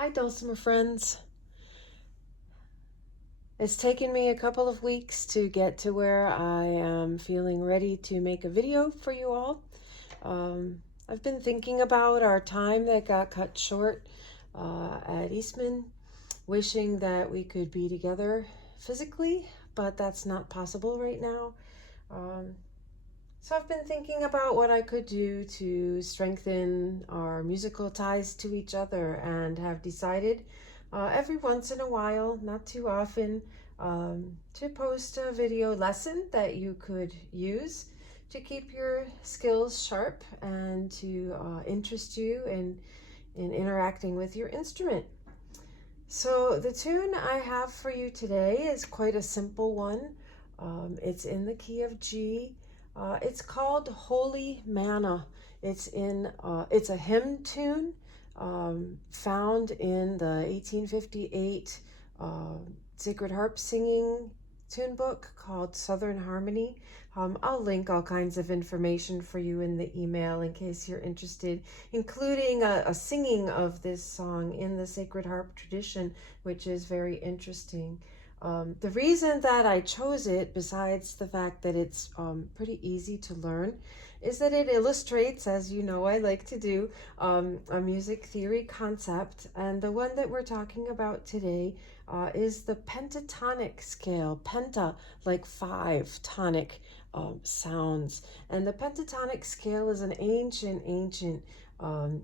Hi, Dulcimer friends. It's taken me a couple of weeks to get to where I am feeling ready to make a video for you all. I've been thinking about our time that got cut short at Eastman, wishing that we could be together physically, but that's not possible right now. So I've been thinking about what I could do to strengthen our musical ties to each other, and have decided every once in a while, not too often, to post a video lesson that you could use to keep your skills sharp and to interest you in interacting with your instrument. So the tune I have for you today is quite a simple one. It's in the key of G. It's called Holy Manna. It's a hymn tune found in the 1858 Sacred Harp Singing tune book called Southern Harmony. I'll link all kinds of information for you in the email in case you're interested, including a singing of this song in the Sacred Harp tradition, which is very interesting. The reason that I chose it, besides the fact that it's pretty easy to learn, is that it illustrates, as you know I like to do, a music theory concept. And the one that we're talking about today is the pentatonic scale. Penta, like five, tonic sounds. And the pentatonic scale is an ancient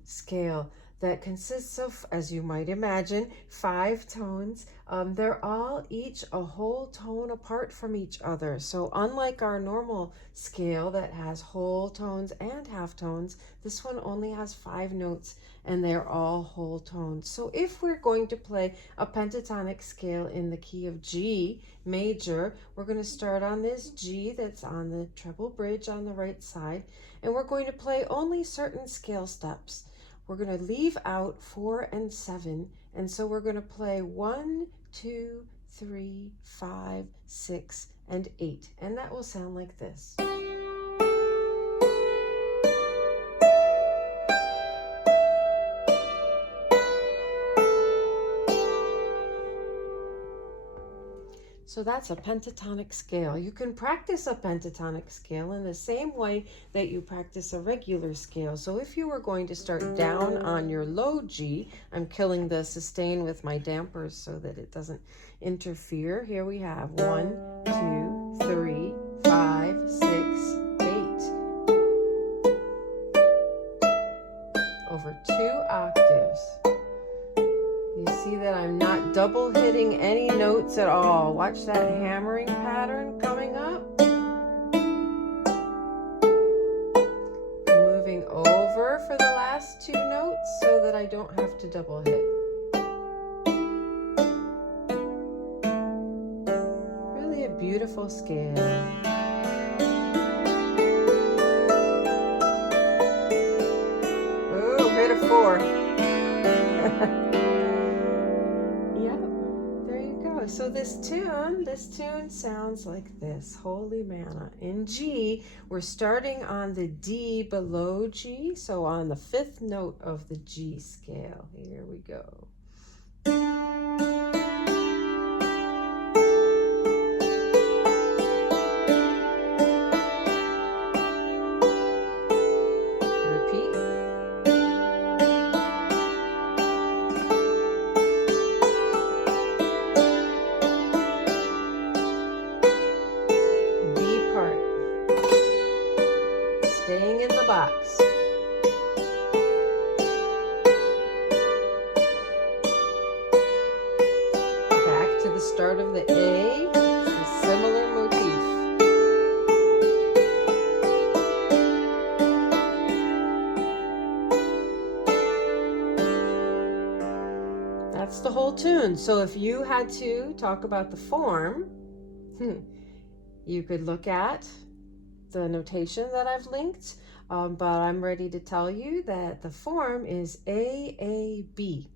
scale that consists of, as you might imagine, 5 tones. They're all each a whole tone apart from each other. So unlike our normal scale that has whole tones and half tones, this one only has 5 notes and they're all whole tones. So if we're going to play a pentatonic scale in the key of G major, we're going to start on this G that's on the treble bridge on the right side, and we're going to play only certain scale steps. We're going to leave out 4 and 7, and so we're going to play 1, 2, 3, 5, 6, and 8, and that will sound like this. So that's a pentatonic scale. You can practice a pentatonic scale in the same way that you practice a regular scale. So if you were going to start down on your low G, I'm killing the sustain with my dampers so that it doesn't interfere. Here we have 1, 2, 3, 5, 6, 8. Over 2 octaves. You see that I'm not double hitting any notes at all. Watch that hammering pattern coming up. Moving over for the last 2 notes so that I don't have to double hit. Really a beautiful scale. Oh, hit a 4. So this tune sounds like this. Holy Manna. In G, we're starting on the D below G, so on the 5th note of the G scale. Here we go. Staying in the box. Back to the start of the A, a similar motif. That's the whole tune. So if you had to talk about the form, you could look at the notation that I've linked, but I'm ready to tell you that the form is AAB.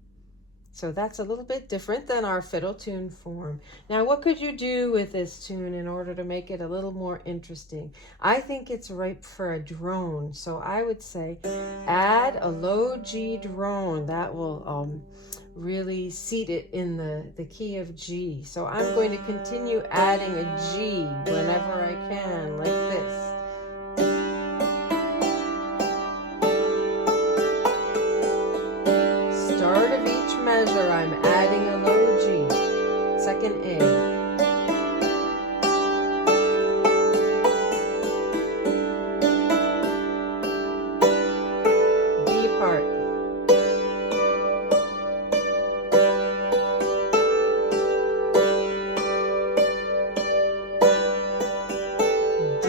So that's a little bit different than our fiddle tune form. Now, what could you do with this tune in order to make it a little more interesting? I think it's ripe for a drone. So I would say add a low G drone. That will really seat it in the key of G. So I'm going to continue adding a G whenever I can, like this. Start of each measure, I'm adding a low G. Second A. Part. D.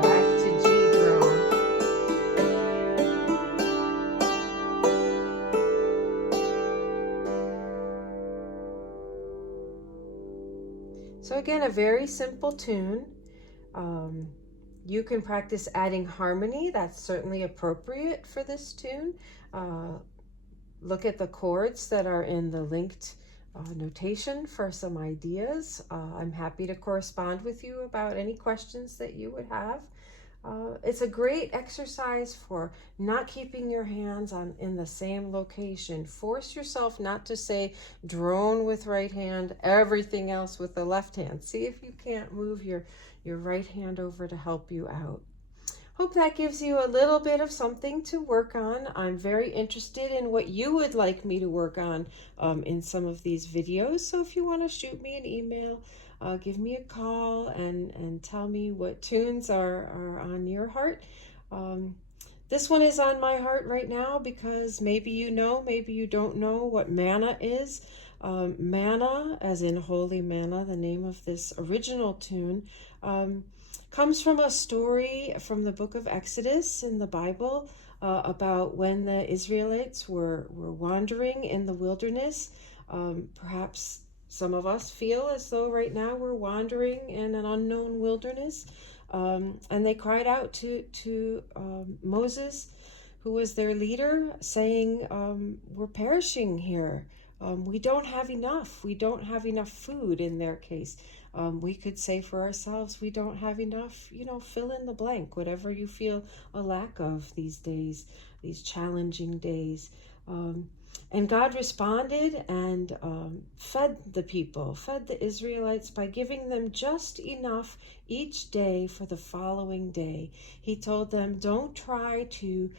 Back to G drum. So again, a very simple tune. You can practice adding harmony. That's certainly appropriate for this tune. Look at the chords that are in the linked notation for some ideas. I'm happy to correspond with you about any questions that you would have. It's a great exercise for not keeping your hands in the same location. Force yourself not to say drone with right hand, everything else with the left hand. See if you can't move your right hand over to help you out. Hope that gives you a little bit of something to work on. I'm very interested in what you would like me to work on in some of these videos. So if you want to shoot me an email, give me a call and tell me what tunes are on your heart. This one is on my heart right now because maybe you know, maybe you don't know what manna is. Manna, as in holy manna, the name of this original tune, comes from a story from the book of Exodus in the Bible about when the Israelites were wandering in the wilderness. Perhaps some of us feel as though right now we're wandering in an unknown wilderness. And they cried out to Moses, who was their leader, saying, we're perishing here. We don't have enough. We don't have enough food in their case. We could say for ourselves, we don't have enough, fill in the blank, whatever you feel a lack of these days, these challenging days. And God responded and fed the people, fed the Israelites by giving them just enough each day for the following day. He told them, don't try to,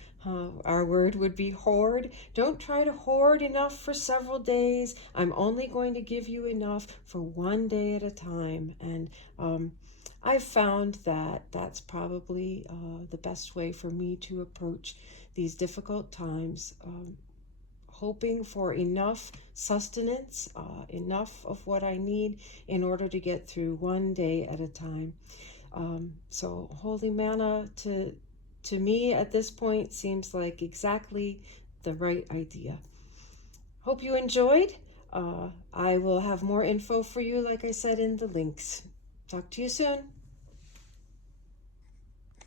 our word would be hoard. Don't try to hoard enough for several days. I'm only going to give you enough for one day at a time. And I've found that that's probably the best way for me to approach these difficult times. Hoping for enough sustenance, enough of what I need in order to get through one day at a time. So holy manna to me at this point seems like exactly the right idea. Hope you enjoyed. I will have more info for you, like I said, in the links. Talk to you soon.